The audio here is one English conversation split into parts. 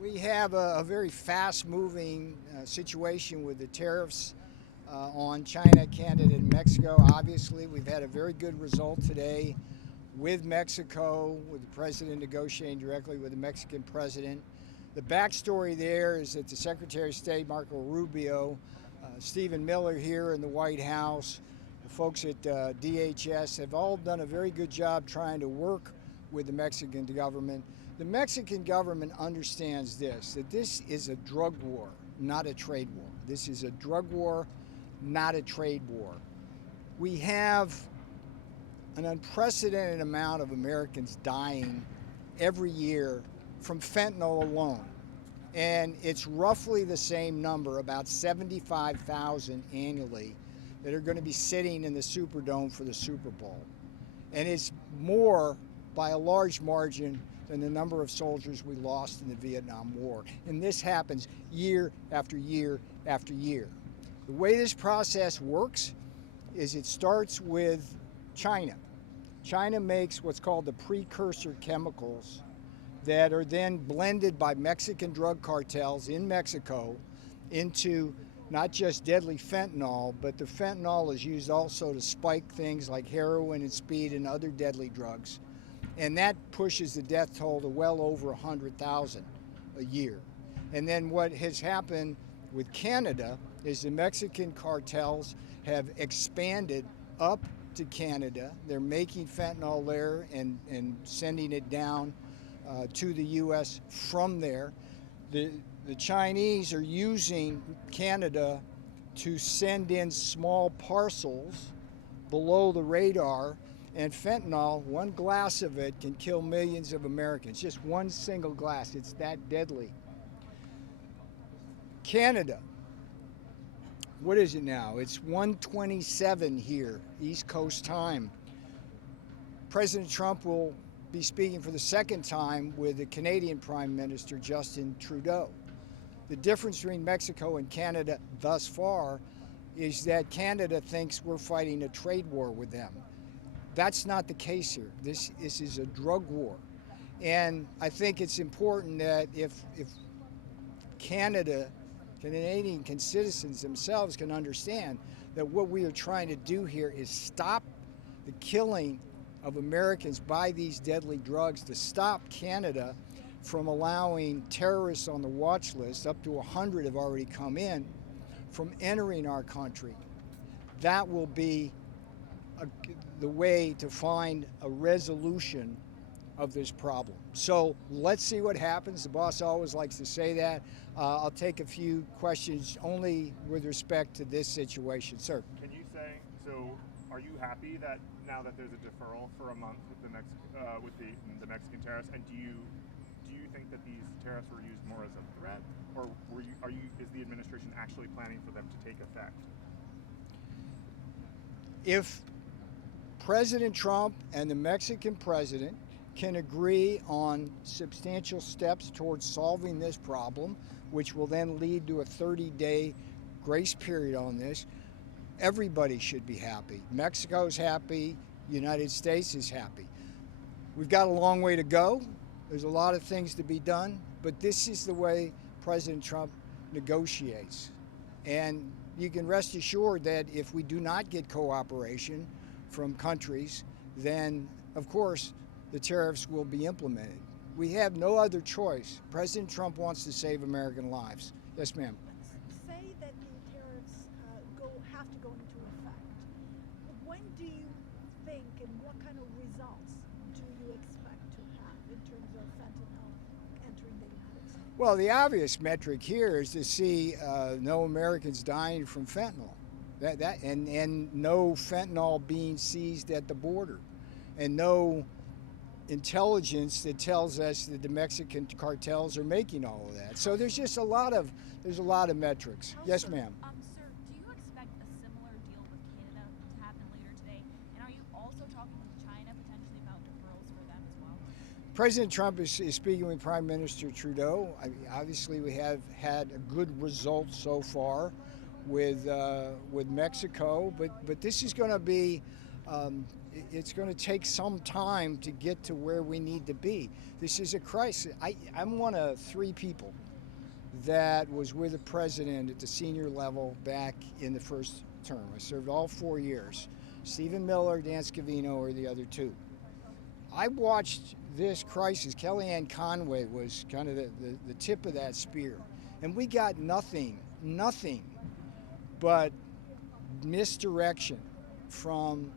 We have a very fast-moving situation with the tariffs on China, Canada, and Mexico. Obviously, we've had a very good result today with Mexico, with the president negotiating directly with the Mexican president. The backstory there is that the Secretary of State, Marco Rubio, Stephen Miller here in the White House, the folks at DHS have all done a very good job trying to work with the Mexican government. The Mexican government understands this, that this is a drug war, not a trade war. This is a drug war, not a trade war. We have an unprecedented amount of Americans dying every year from fentanyl alone. And it's roughly the same number, about 75,000 annually, that are going to be sitting in the Superdome for the Super Bowl. And it's more by a large margin than the number of soldiers we lost in the Vietnam War. And this happens year after year after year. The way this process works is it starts with China. China makes what's called the precursor chemicals that are then blended by Mexican drug cartels in Mexico into not just deadly fentanyl, but the fentanyl is used also to spike things like heroin and speed and other deadly drugs. And that pushes the death toll to well over 100,000 a year. And then what has happened with Canada is the Mexican cartels have expanded up to Canada. They're making fentanyl there and sending it down to the U.S. from there. The Chinese are using Canada to send in small parcels below the radar. And fentanyl, one glass of it can kill millions of Americans. Just one single glass, it's that deadly. Canada, what is it now? It's 1:27 here, East Coast time. President Trump will be speaking for the second time with the Canadian Prime Minister, Justin Trudeau. The difference between Mexico and Canada thus far is that Canada thinks we're fighting a trade war with them. That's not the case here. This is a drug war. And I think it's important that if Canadian citizens themselves can understand that what we are trying to do here is stop the killing of Americans by these deadly drugs, to stop Canada from allowing terrorists on the watch list, up to 100 have already come in, from entering our country. That will be the way to find a resolution of this problem. So let's see what happens. The boss always likes to say that. I'll take a few questions only with respect to this situation. Sir. Can you say, so are you happy that now that there's a deferral for a month with the Mexican tariffs, and do you think that these tariffs were used more as a threat, or is the administration actually planning for them to take effect? If President Trump and the Mexican president can agree on substantial steps towards solving this problem, which will then lead to a 30-day grace period on this, everybody should be happy. Mexico's happy, the United States is happy. We've got a long way to go. There's a lot of things to be done, but this is the way President Trump negotiates. And you can rest assured that if we do not get cooperation from countries, then of course the tariffs will be implemented. We have no other choice. President Trump wants to save American lives. Yes, ma'am. Say that the tariffs have to go into effect. When do you think, and what kind of results do you expect to have in terms of fentanyl entering the United States? Well, the obvious metric here is to see no Americans dying from fentanyl. And no fentanyl being seized at the border, and no intelligence that tells us that the Mexican cartels are making all of that. So there's just a lot of metrics. Yes, ma'am. Sir, do you expect a similar deal with Canada to happen later today? And are you also talking with China potentially about deferrals for them as well? President Trump is speaking with Prime Minister Trudeau. Obviously, we have had a good result so far with Mexico, but this is going to be it's going to take some time to get to where we need to be. This is a crisis. I'm one of 3 people that was with the president at the senior level back in the first term. I served all 4 years. Stephen Miller, Dan Scavino are the other 2. I watched this crisis. Kellyanne Conway was kind of the tip of that spear. And we got nothing but misdirection from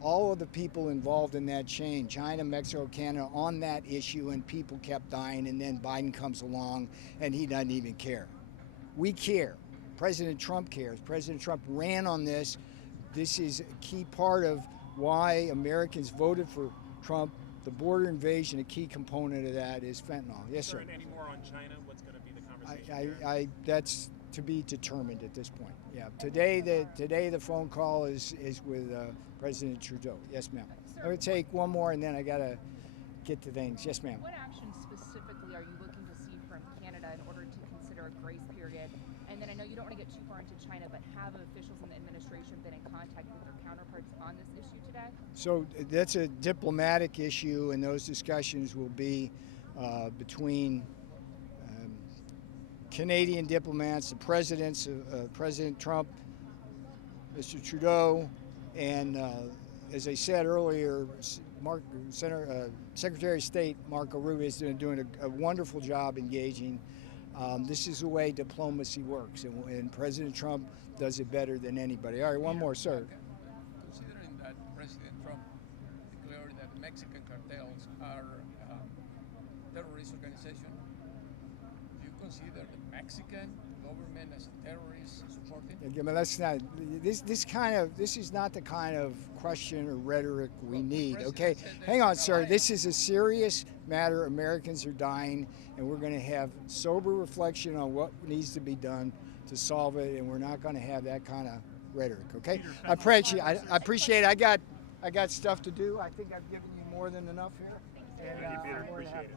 all of the people involved in that chain, China, Mexico, Canada, on that issue, and people kept dying, and then Biden comes along and he doesn't even care. We care. President Trump cares. President Trump ran on this. This is a key part of why Americans voted for Trump. The border invasion, a key component of that is fentanyl. Yes, sir. And any more on China? What's going to be the conversation there? That's to be determined at this point. Yeah. Today the phone call is with President Trudeau. Yes, ma'am. I'm going to take one more and then I got to get to things. Yes, ma'am. What actions specifically are you looking to see from Canada in order to consider a grace period? And then I know you don't want to get too far into China, but have officials in the administration been in contact with their counterparts on this issue today? So that's a diplomatic issue, and those discussions will be between Canadian diplomats, the presidents, President Trump, Mr. Trudeau, and as I said earlier, Secretary of State Marco Rubio is doing a wonderful job engaging. This is the way diplomacy works, and President Trump does it better than anybody. All right, one more, sir. Considering that President Trump declared that Mexican cartels are a terrorist organization, do you consider the Mexican government as a terrorist supporting? Yeah, but that's not this is not the kind of question or rhetoric we need. Okay, hang on, sir. This is a serious matter. Americans are dying, and we're going to have sober reflection on what needs to be done to solve it, and we're not going to have that kind of rhetoric. Okay, I appreciate it. I got stuff to do. I think I've given you more than enough here. And, Thank you, Peter. I'm more than Appreciate happy. it.